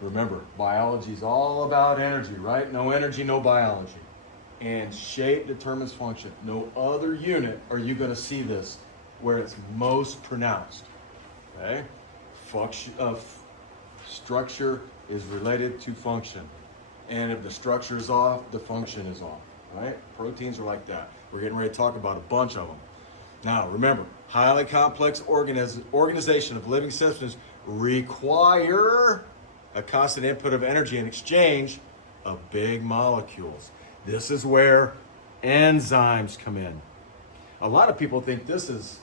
Remember, biology is all about energy, right? No energy, no biology. And shape determines function. No other unit are you going to see this where it's most pronounced. Okay? Structure is related to function. And if the structure is off, the function is off. Right? Proteins are like that. We're getting ready to talk about a bunch of them. Now, remember, highly complex organization of living systems require a constant input of energy in exchange of big molecules. This is where enzymes come in. A lot of people think this is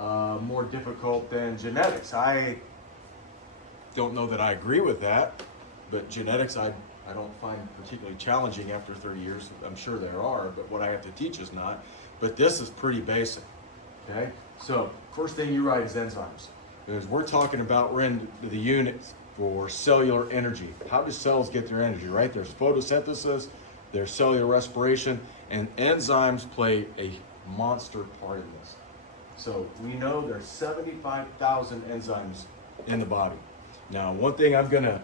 more difficult than genetics. I don't know that I agree with that, but genetics I don't find particularly challenging after 30 years. I'm sure there are, but what I have to teach is not. But this is pretty basic, okay? So first thing you write is enzymes. Because we're talking about, we're in the units for cellular energy. How do cells get their energy, right? There's photosynthesis, there's cellular respiration, and enzymes play a monster part in this. So we know there's 75,000 enzymes in the body. Now, one thing I'm gonna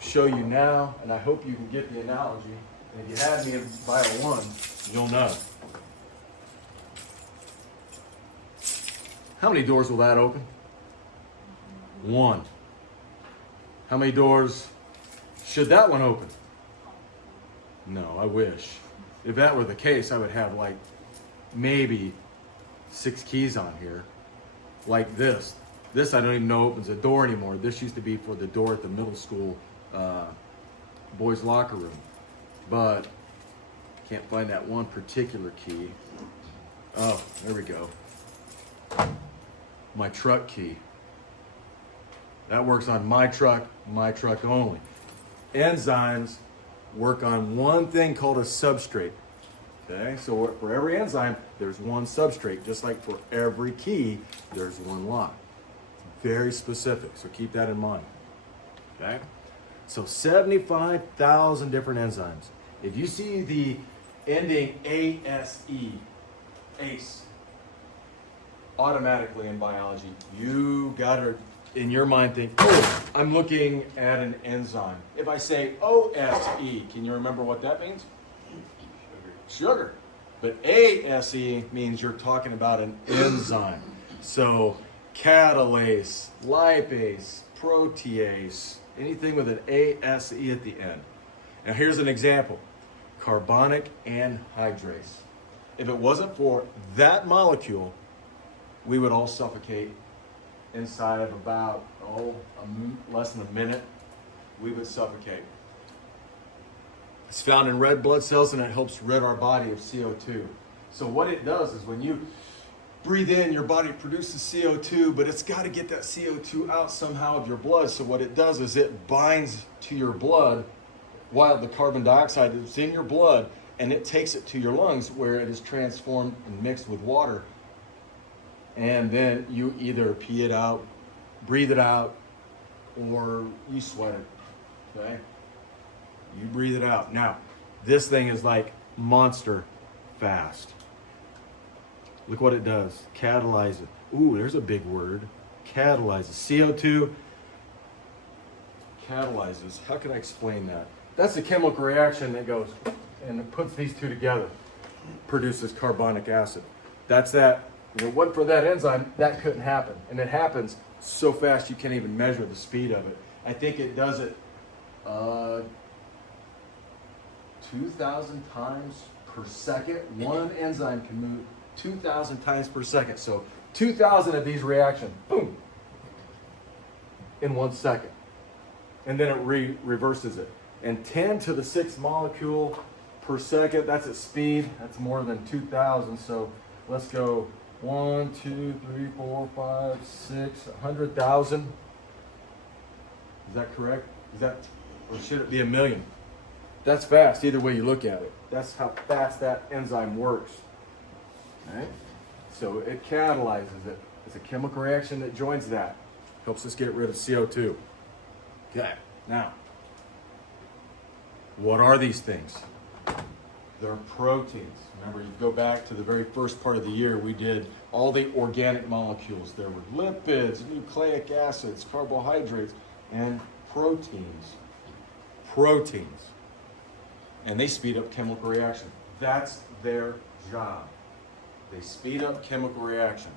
show you now, and I hope you can get the analogy. And if you had me in Bio 1, you'll know. How many doors will that open? One. How many doors should that one open? No, I wish. If that were the case, I would have like maybe 6 keys on here. Like this. This I don't even know opens a door anymore. This used to be for the door at the middle school boys' locker room. But can't find that one particular key. Oh, there we go. My truck key. That works on my truck only. Enzymes work on one thing called a substrate. Okay, so for every enzyme, there's one substrate. Just like for every key, there's one lock. It's very specific, so keep that in mind. Okay, so 75,000 different enzymes. If you see the ending ASE, ACE, automatically in biology, you gotta, in your mind, think, oh, I'm looking at an enzyme. If I say OSE, can you remember what that means? Sugar. But ASE means you're talking about an enzyme. So catalase, lipase, protease, anything with an ASE at the end. Now here's an example. Carbonic anhydrase. If it wasn't for that molecule, we would all suffocate inside of about, less than a minute. We would suffocate. It's found in red blood cells and it helps rid our body of CO2. So what it does is when you breathe in, your body produces CO2, but it's got to get that CO2 out somehow of your blood. So what it does is it binds to your blood while the carbon dioxide is in your blood, and it takes it to your lungs where it is transformed and mixed with water. And then you either pee it out, breathe it out, or you sweat it, okay? You breathe it out. Now, this thing is like monster fast. Look what it does. Catalyze it. Ooh, there's a big word. Catalyzes. CO2 catalyzes. How can I explain that? That's a chemical reaction that goes and it puts these two together. Produces carbonic acid. That's that. If it wasn't for that enzyme, that couldn't happen. And it happens so fast you can't even measure the speed of it. I think it does it 2,000 times per second. One enzyme can move 2,000 times per second. So 2,000 of these reactions, boom, in 1 second. And then it reverses it. And 10 to the 6th molecule per second, that's at speed. That's more than 2,000. So let's go 1, 2, 3, 4, 5, 6, 100,000. Is that correct? Is that, or should it be 1,000,000? That's fast, either way you look at it. That's how fast that enzyme works. Right? So it catalyzes it. It's a chemical reaction that joins that. Helps us get rid of CO2. Okay, now, what are these things? They're proteins. Remember, you go back to the very first part of the year, we did all the organic molecules. There were lipids, nucleic acids, carbohydrates, and proteins. Proteins. And they speed up chemical reactions. That's their job. They speed up chemical reactions.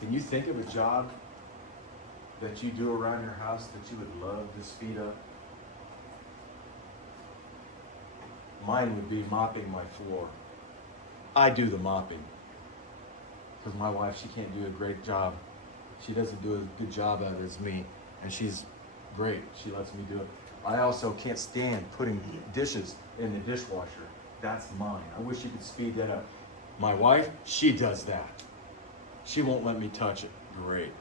Can you think of a job that you do around your house that you would love to speed up? Mine would be mopping my floor. I do the mopping. Because my wife, she can't do a great job. She doesn't do a good job at it as me. And she's great. She lets me do it. I also can't stand putting dishes in the dishwasher. That's mine. I wish you could speed that up. My wife, she does that. She won't let me touch it. Great.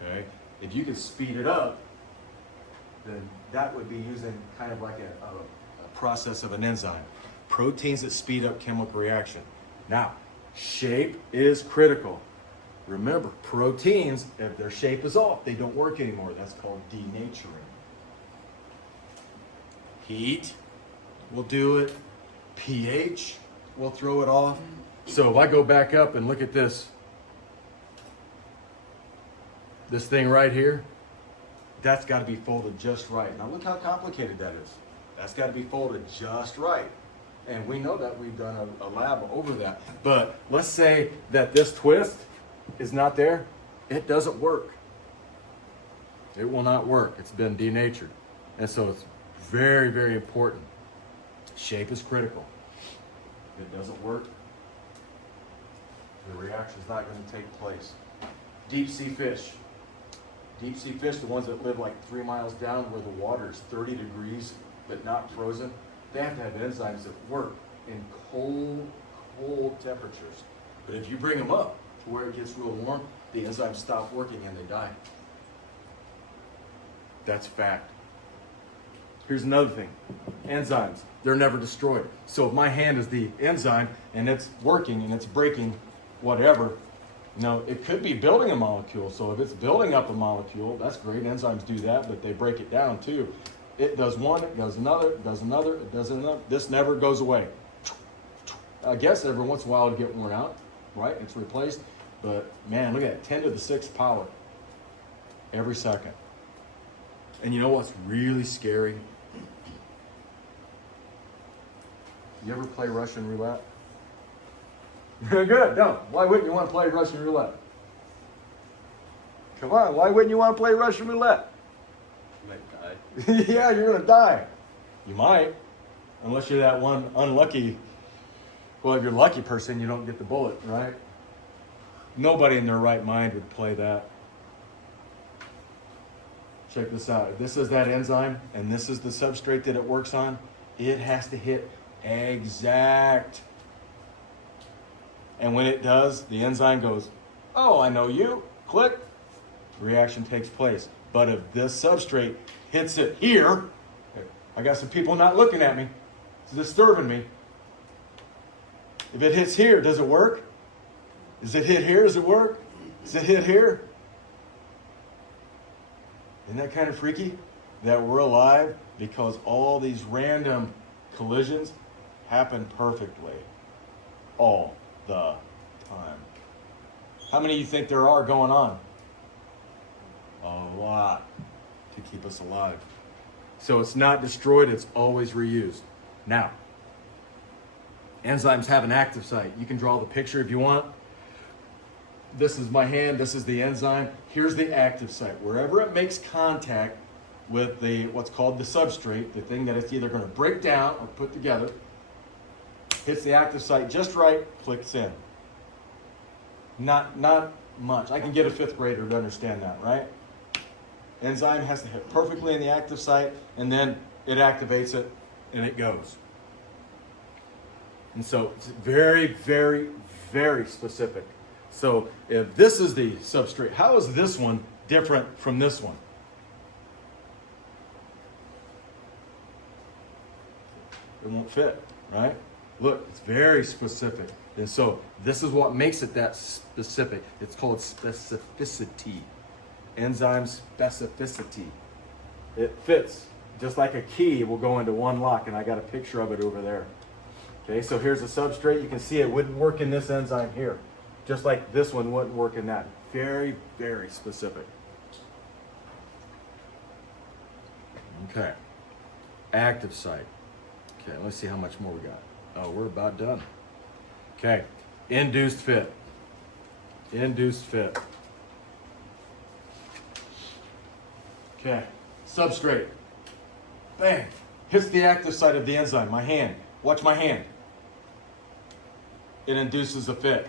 Okay? If you could speed it up, then that would be using kind of like a process of an enzyme. Proteins that speed up chemical reaction. Now, shape is critical. Remember, proteins, if their shape is off, they don't work anymore. That's called denaturing. Heat will do it. pH will throw it off. So if I go back up and look at this thing right here, that's got to be folded just right. Now look how complicated that is. That's got to be folded just right. And we know that we've done a lab over that. But let's say that this twist is not there. It doesn't work. It will not work. It's been denatured. And so it's very, very important. Shape is critical. If it doesn't work, the reaction is not going to take place. Deep sea fish. Deep sea fish, the ones that live like 3 miles down where the water is 30 degrees but not frozen, they have to have enzymes that work in cold, cold temperatures. But if you bring them up to where it gets real warm, the enzymes stop working and they die. That's fact. Here's another thing. Enzymes, they're never destroyed. So if my hand is the enzyme and it's working and it's breaking whatever, it could be building a molecule. So if it's building up a molecule, that's great. Enzymes do that, but they break it down too. It does one, it does another, it does another, it does another. This never goes away. I guess every once in a while it'll get worn out, right? It's replaced. But man, look at it, 10 to the 6th power every second. And you know what's really scary? You ever play Russian roulette? Good, no. Why wouldn't you want to play Russian roulette? Come on, why wouldn't you want to play Russian roulette? You might die. Yeah, you're going to die. You might, unless you're that one unlucky. Well, if you're a lucky person, you don't get the bullet, right? Nobody in their right mind would play that. Check this out. This is that enzyme, and this is the substrate that it works on. It has to hit exact. And when it does, the enzyme goes, oh, I know you. Click. Reaction takes place. But if this substrate hits it here, I got some people not looking at me. It's disturbing me. If it hits here, does it work? Does it hit here? Does it work? Does it hit here? Isn't that kind of freaky? That we're alive because all these random collisions happen perfectly. All the time. How many of you think there are going on? A lot to keep us alive. So it's not destroyed, it's always reused. Now, enzymes have an active site. You can draw the picture if you want. This is my hand, this is the enzyme. Here's the active site. Wherever it makes contact with the what's called the substrate, the thing that it's either going to break down or put together, hits the active site just right, clicks in. Not much. I can get a 5th grader to understand that, right? Enzyme has to hit perfectly in the active site, and then it activates it, and it goes. And so it's very, very, very specific. So if this is the substrate, how is this one different from this one? It won't fit, right? Look, it's very specific. And so this is what makes it that specific. It's called specificity. Enzyme specificity. It fits. Just like a key will go into one lock, and I got a picture of it over there. Okay, so here's the substrate. You can see it wouldn't work in this enzyme here. Just like this one wouldn't work in that. Very, very specific. Okay. Active site. Okay, let's see how much more we got. Oh, we're about done. Okay. Induced fit. Induced fit. Okay. Substrate. Bang. Hits the active site of the enzyme. My hand. Watch my hand. It induces a fit.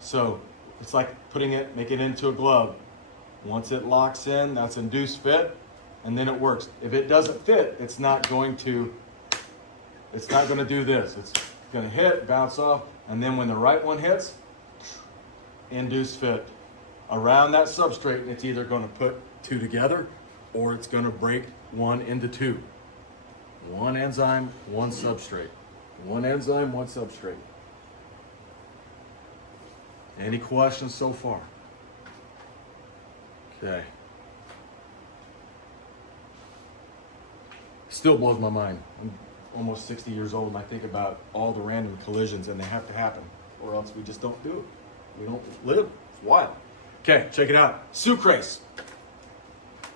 So it's like making it into a glove. Once it locks in, that's induced fit, and then it works. If it doesn't fit, it's not going to do this. It's going to hit, bounce off, and then when the right one hits, induced fit. Around that substrate, and it's either going to put two together or it's going to break one into two. One enzyme, one substrate. One enzyme, one substrate. Any questions so far? Okay. Still blows my mind. I'm almost 60 years old and I think about all the random collisions, and they have to happen or else we just don't do it. We don't live. It's wild. Okay, check it out. Sucrase.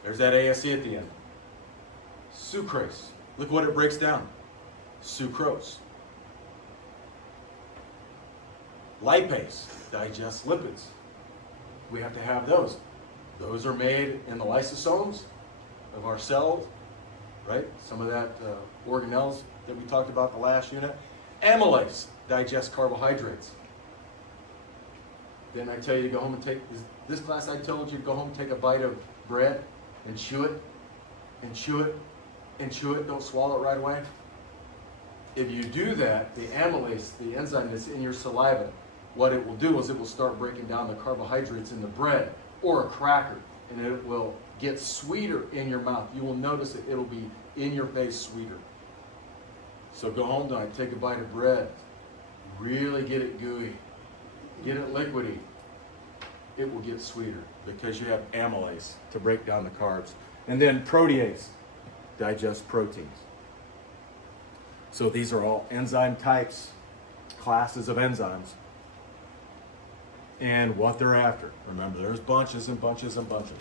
There's that ASE at the end. Sucrase. Look what it breaks down. Sucrose. Lipase. Digests lipids. We have to have those. Those are made in the lysosomes of our cells, right? Some of that organelles that we talked about the last unit. Amylase digests carbohydrates. Then I tell you to go home and take, this class I told you to go home and take a bite of bread and chew it, and chew it, and chew it. Don't swallow it right away. If you do that, the amylase, the enzyme that's in your saliva, what it will do is it will start breaking down the carbohydrates in the bread or a cracker, and it will get sweeter in your mouth. You will notice it, it'll be in your face sweeter. So go home tonight, take a bite of bread, really get it gooey, get it liquidy. It will get sweeter because you have amylase to break down the carbs. And then protease, digest proteins. So these are all enzyme types, classes of enzymes, and what they're after. Remember, there's bunches and bunches and bunches.